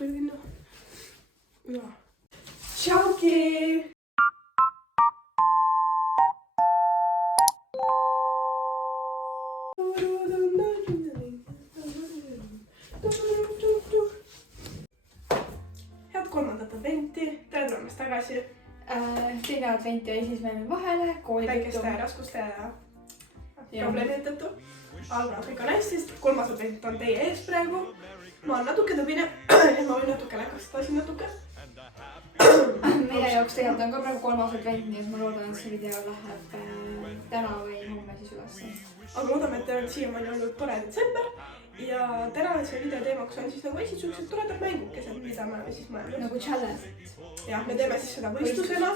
palju minna. Jah. Tšauki! Head kolmandat adventi, tere tulemast tagasi. Teine advent jäi siis meil vahele väikeste raskuste ja probleemide tõttu. Aga kõik on hästi, sest kolmas advent on teie ees praegu. Ma olen natuke tõbine ja ma võin natuke läkastada siin natuke. Meie jaoks tegelikult on ka praegu kolmas advent, nii et ma loodan, et see video läheb täna või homme siis üles. Aga loodame, et teil on siiamaani olnud tore detsember. Ja tänase video teemaks on siis nagu esimesed toredad mängukesed, mida me oleme siis mõelnud. Nagu challenge. Jah, me teeme siis seda võistlusena.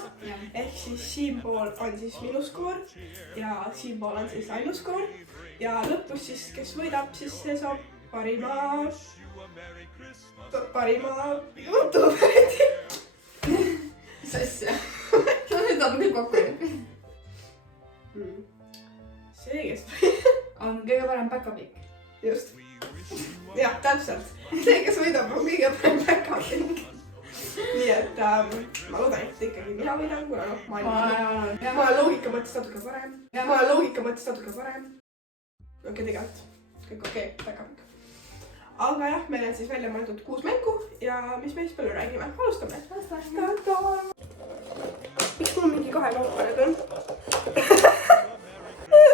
Ehk siis siinpool on siis miinuskoor ja siinpool on siis ainuskoor. Ja lõpus siis, kes võidab, siis see saab parima YouTube'i. Mis asja? Nüüd on küll kokku. See, kes on kõige parem back-up'ik. Just. Jah, täpselt. See, kes võidab, on kõige parem back-up'ik. Nii et ma loodan, et ikkagi mina võidan, kuna ma olen loogika mõttes natuke parem. Okei, tegelikult. Kõik okei, back-up'ik. Aga jah, meil on siis välja mõeldud 6 mängu ja mis me siis palju räägime? Alustame. Miks mul mingi 2 kaupa need on?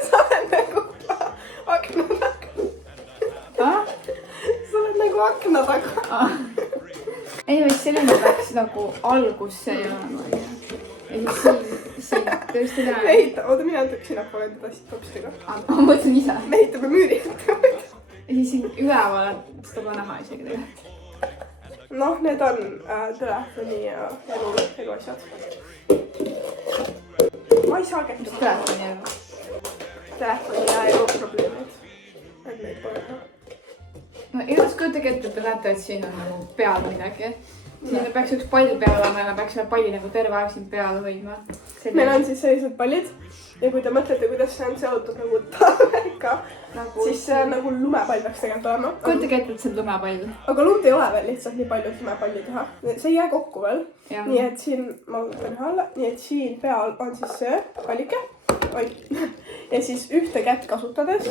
Sa oled nagu akna taga. Sa oled nagu akna taga. Ei, vaid selline peaks nagu algusse ja siis siin tõesti näe. Me ehitame, oota mina ütleks sinnapoole enda tassid topstega. Ma mõtlesin ise. Me ehitame müüri ette. Ja siis siin üleval on seda näha isegi tegelikult. Noh, need on telefoni ja elu asjad. Ma ei saa kätte. Telefoni ja elu probleemid. Et neid pole näha. No igatahes kujutage ette, et te näete, et siin on nagu peal midagi. Siin peaks üks pall peal olema ja me peaks selle palli nagu terve aeg siin peal hoidma. Meil on siis sellised pallid. Ja kui te mõtlete, kuidas see on seotud nagu taamega, siis see nagu lumepall peaks tegelikult olema. Kujutage ette, et see on lumepall. Aga lund ei ole veel lihtsalt nii palju, et lumepalli teha. See ei jää kokku veel. Nii et siin, ma võtan ühe alla, nii et siin peal on siis see pallike. Ja siis ühte kätt kasutades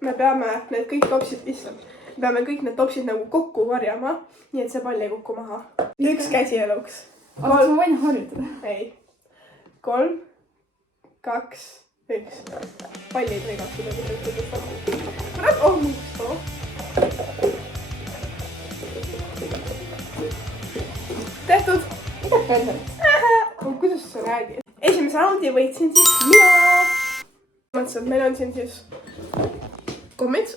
me peame need kõik topsid need topsid nagu kokku varjama, nii et see pall ei kukku maha. Üks käsi eluks. Aga ma võin harjutada? Ei. 3, 2, 1. Pallid võivad seda küll. Oh, muistu. Tehtud. Kuidas sa räägid? Esimese raundi võitsin siis mina. Mõtlesin, et meil on siin siis kommid.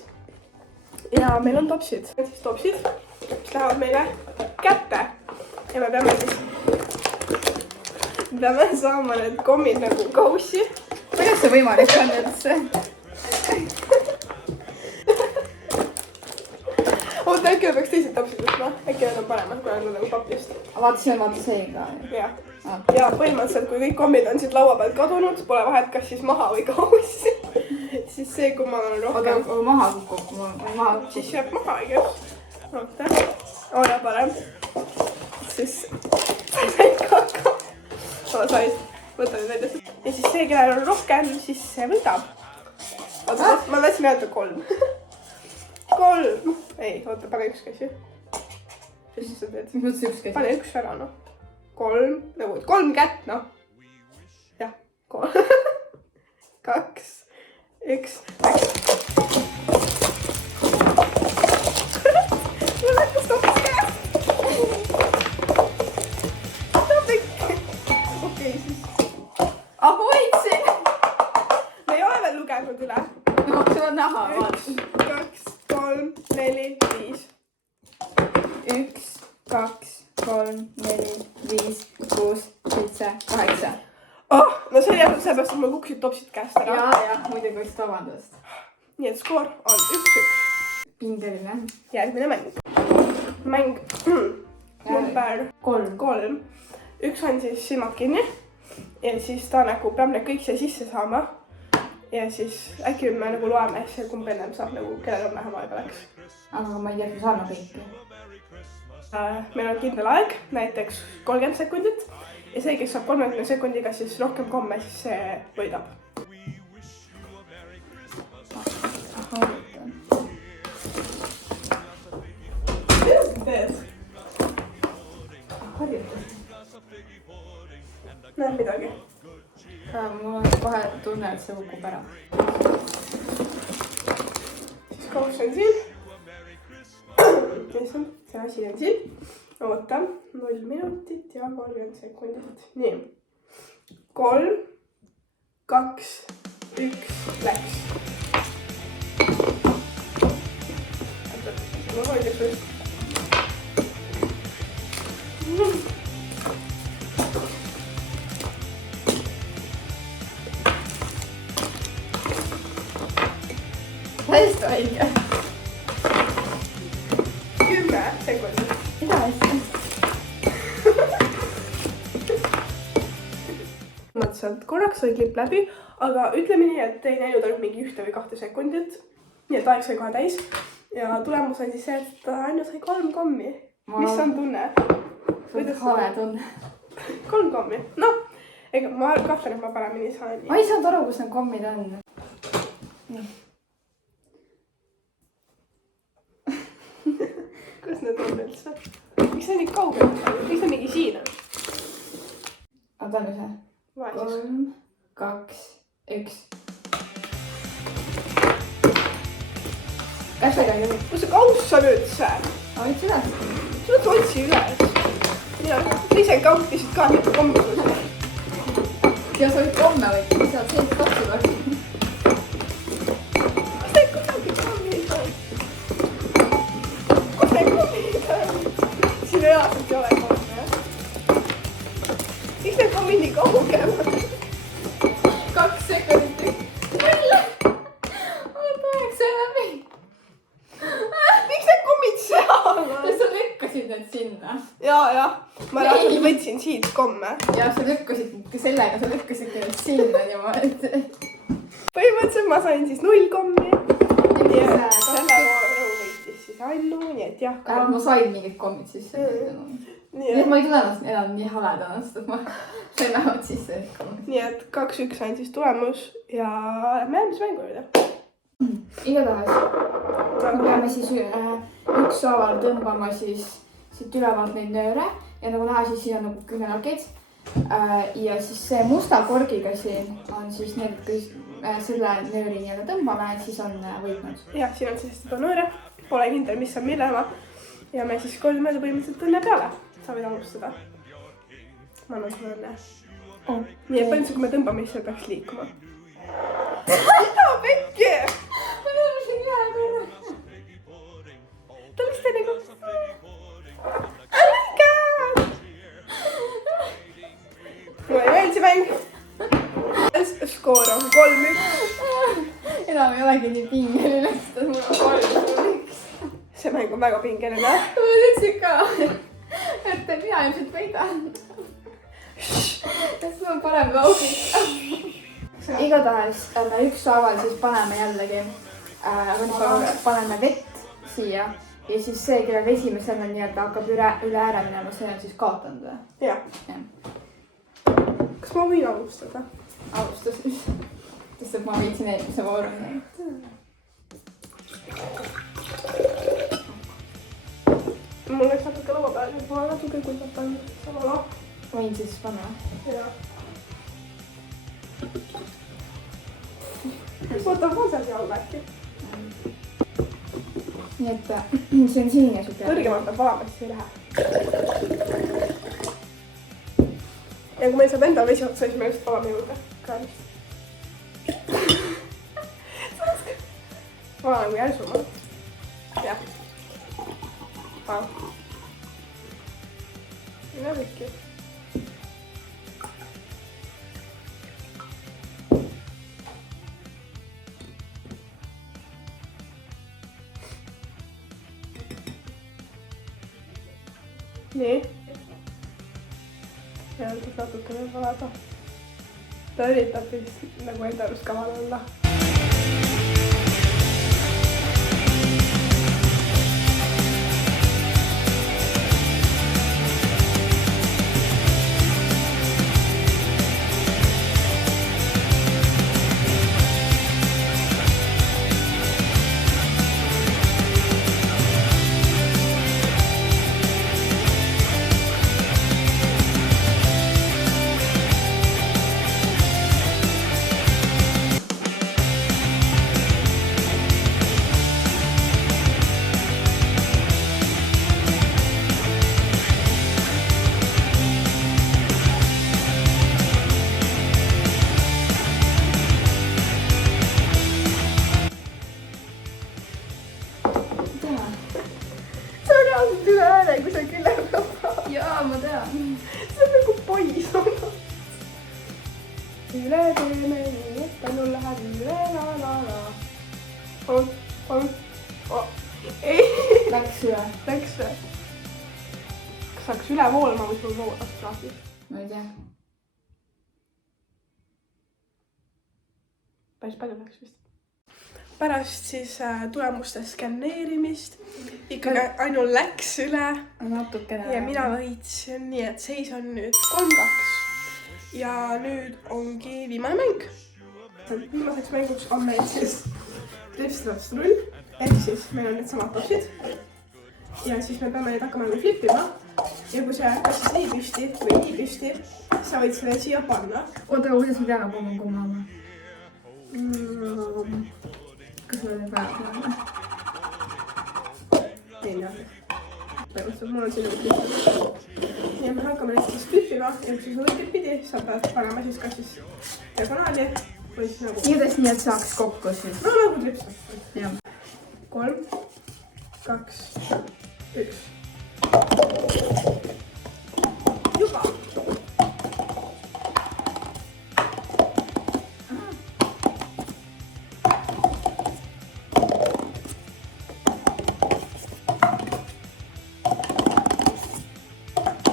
Ja meil on topsid. Siis topsid, mis lähevad meile kätte. Ja me peame saama need kommid nagu kaussi. Kuidas see võimalik on üldse? Oota, äkki me peaks teised topsid võtma. Äkki need on paremad, kui nad on nagu papist. Vaata see ka. Jah. Ja põhimõtteliselt, kui kõik kommid on siit laua pealt kadunud, pole vahet, kas siis maha või kaussi. Siis see, kui ma olen rohkem... Aga maha kukub. Siis jääb maha, ei käib. Oota. Ole parem. Siis... sa said. Võta nüüd välja. Ja siis see, kellel on rohkem, siis see võtab. Oota, ma tahtsin öelda 3. 3. Ei, oota, pane üks käsi. Siis sa teed. Mis mõttes üks käsi? Pane üks ära, noh. 3. Nagu 3 kätt, noh. Jah. 3. 2. 1. Mul läks topis käest. Okei, siis. Ah, ma võitsin! Me ei ole veel lugenud üle. No, see on näha. 1, 2, 3, 4, 5. 1, 2, 3, 4, 5, 6, 7, 8. Oh, no see oli jätnud seepärast, et mul kuksid topsid käest ära. Ja, muidugi võiks vabandust. Nii et skoor on 1-1. Pingeline. Järgmine mäng. Mäng number 3. Üks on siis silmad kinni. Ja siis ta nagu peab need kõik siia sisse saama. Ja siis äkki me nagu loeme, kumb ennem saab nagu, kellel on vähem aega läks. Aga ma ei tea, kui saame kõiki. meil on kindel aeg, näiteks 30 sekundit ja see, kes saab 30 sekundiga siis rohkem komme, siis see võidab. Mida sa teed? Harjutan. Näed midagi? Mul on kohe tunne, et see kukub ära. Siis kauss on siin. See asi on siin. Oota, 0 minutit ja 30 sekundit. Nii. 3, 2, 1, läks. Ma hoidin suust. Hästi õige. 10 sekundit. Mida hästi? Mõtlesin, et korraks sai klipp läbi, aga ütleme nii, et ei näinud ainult mingi 1 või 2 sekundit. Nii et aeg sai kohe täis. Ja tulemus on siis see, et ainult sai 3 kommi. Mis on tunne? Hale tunne. 3 kommi. Noh, ega ma kahtlen, et ma paremini saan. Ma ei saanud aru, kus need kommid on. Kus need on üldse? Miks see nii kaugel on? Miks see mingi siin on? Oota, mis see? 3, 2, 1. Läks väga nii. Kus see kauss on üldse? Ma võtsin üles. Tuled otsi üles. Ja ise kauppisid ka need kommid. Ja sa võid komme võtta, mis saad sealt katsu läbi. Kus need kunagi kommid on? Kus need kommid on? Siin reaalselt ei ole komme, jah? Miks need kommid nii kaugel on? 2 sekundit. Oota, aeg sai läbi. Miks need kommid seal on? Sa lükkasid need sinna. Ja. Ma reaalselt võtsin siit komme. Ja sa lükkasid sellega, sa lükkasid need sinna niimoodi. Põhimõtteliselt ma sain siis 0 kommi. Ja selle võitis siis Annu, nii et jah. Ma sain mingid kommid sisse. Nii et ma ei tule enam nii haledamast, et ma sain vähemalt sisse need kommid. Nii et 2-1 sain siis tulemus ja lähme järgmise mängu juurde. Igatahes me peame siis ükshaaval tõmbama siis siit ülevalt neid nööre ja nagu näha, siis siin on nagu küünelakid. Ja siis see musta korgiga siin on siis need, kui selle nööri nii-öelda tõmbame, siis on võitnud. Jah, siin on siis seda nööre, pole kindel, mis on millema. Ja me siis kordame põhimõtteliselt õnne peale. Sa võid alustada. Ma annan sulle õnne. Nii et põhimõtteliselt, kui me tõmbame, siis see peaks liikuma. Mida pekki? Ma tõmbasin ühe korra. Ta läks teine koht. Õige! Mulle ei meeldi mäng. Skoor on 3-1. Enam ei olegi nii pingeline, sest mul on 3-1. See mäng on väga pingeline. Ma mõtlesin ka, et mina ilmselt võidan. Et sul on parem loogika. Igatahes me ükshaaval siis paneme jällegi, paneme vett siia ja siis see, kellel esimesena nii-öelda hakkab üle ääre minema, see on siis kaotanud või? Jah. Kas ma võin alustada? Alusta siis. Sest ma viitsin eelmise vooru. Mul läks natuke laua peal, et ma natuke kuivatan sama laua. Võin siis panna? Jah. Oota, ma seal all äkki. Nii et see on siin ja su peal. Kõrgemalt peab valama, siis ei lähe. Ja kui meil saab enda vesi otsa, siis me just valame juurde. Kraanist. Valame kui järsumalt. Jah. Mine kõiki. Nii. Ja siis natuke veel valada. Ta üritab vist nagu enda arust kaval olla. ma tean. See on nagu pais olnud. Üle teeme nii, et ainult läheb üle la. Ei. Läks üle. Läks üle. Kas saaks üle voolama või sul voolas praegu? Ma ei tea. Päris palju läks vist. Pärast siis tulemuste skanneerimist ikkagi ainult läks üle. Natukene. Ja mina võitsin, nii et seis on nüüd 3-2. Ja nüüd ongi viimane mäng. Viimaseks mänguks on meil siis trips-traps-trull. Ehk siis meil on need samad topsid. Ja siis me peame neid hakkama flippima. Ja kui see kas siis nii püsti või nii püsti, sa võid selle siia panna. Oota, aga kuidas me teame, kui ma kummama? Kas ma nüüd vaja kummama? Ei tea. Põhimõtteliselt mul on siin flippima. Ja me hakkame neid siis flippima. Ja kui sa võtid pidi, sa pead panema siis kas siis diagonaali või siis nagu... Igatahes nii, et saaks kokku siis. No nagu trips-traps. Jah. 3, 2, 1. Juba.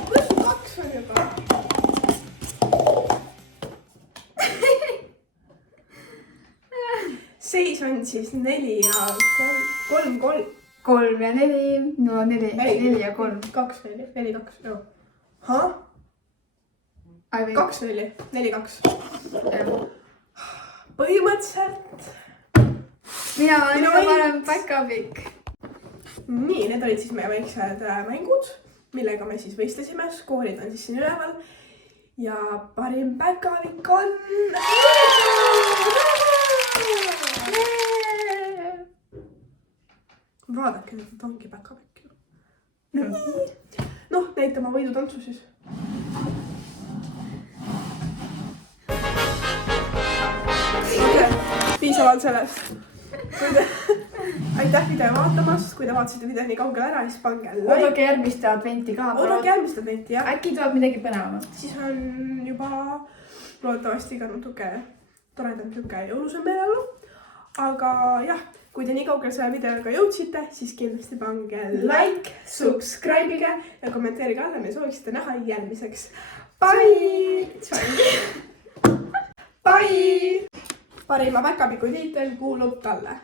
Kuidas sul 2 on juba? Seis on siis 4 ja 3. 3 ja 4. No 4 ja 3. 2, 4, 4, 2, joo. Haa? 2, 4, 4, 2. Põhimõtteliselt. Mina olen juba parem back-up'ik. Nii, need olid siis meie väiksed mängud, millega me siis võistlesime. Skoorid on siis siin üleval. Ja parim back-up'ik on... Vaadake, et ongi back-up'ik. Noh, näita oma võidutantsu siis. Piisavalt sellest. Aitäh video vaatamast. Kui te vaatasite video nii kaugele ära, siis pange like. Oodake järgmist adventi ka. Oodake järgmist adventi, jah. Äkki tuleb midagi põnevamat. Siis on juba loodetavasti ka natuke toredam siuke jõulusem meeleolu. Aga jah, kui te nii kaugele selle videoga jõudsite, siis kindlasti pange like, subscribe'ige ja kommenteerige alla, me sooviksite näha järgmiseks. Bye! Bye! Parima back-up'iku tiitel kuulub talle.